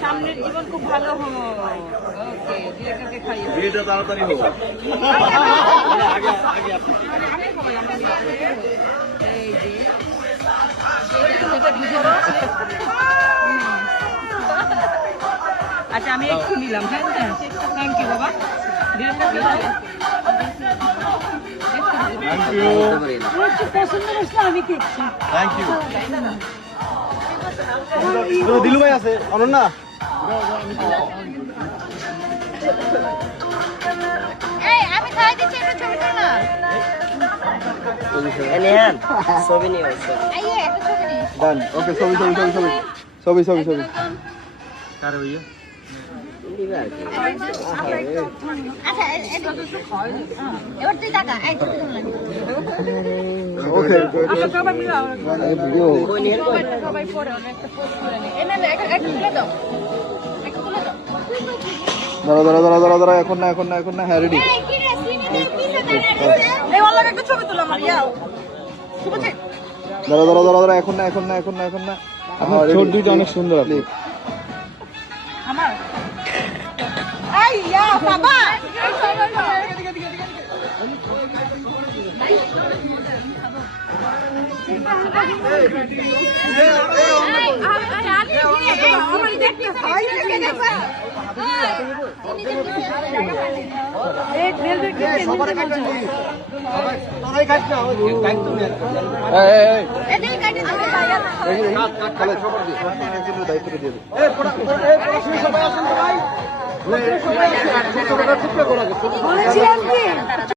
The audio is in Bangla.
সামনের জীবন খুব ভালো হলো। ওকে, ডিরেক্টরকে খাইয়ে বিয়েটা তাড়াতাড়ি হোক। এই যে আচ্ছা, আমি একটু নিলাম। হ্যাঁ, থ্যাংক ইউ বাবা। Thank you. পছন্দ করছে আমি দেখছি। Thank you. দিলু ভাই আছে অনন্যা। এই আমি খাই দিচ্ছি, একটু ছবি তোল না। ছবি নিয়ে আইয়ে একটা ছবি নি। ডান। ওকে, ছবি ছবি ছবি ছবি ছবি ছবি ছবি। কারে ভাইয়া? আচ্ছা এবার তুই টাকা এই ছবি তোল না। ওকে। সবাই মিলে ভিডিও। সবাই পরে একটা পোস্ট করে নিই। একটা তুলে দাও, একটা তুলে দাও। দাঁড়া এখন না হ্যাঁ রেডি। এই কি রে সিনেমা পিছে দাঁড়াইছে। এই ওর একটা ছবি তোলা আমার ইয়াও। ঠিক আছে? দাঁড়া এখন না আপনার ছোট দুইটা অনেক সুন্দর আপনি। আমার এই ইয়া বাবা দায়িত্ব দিয়ে বলেছিলাম কি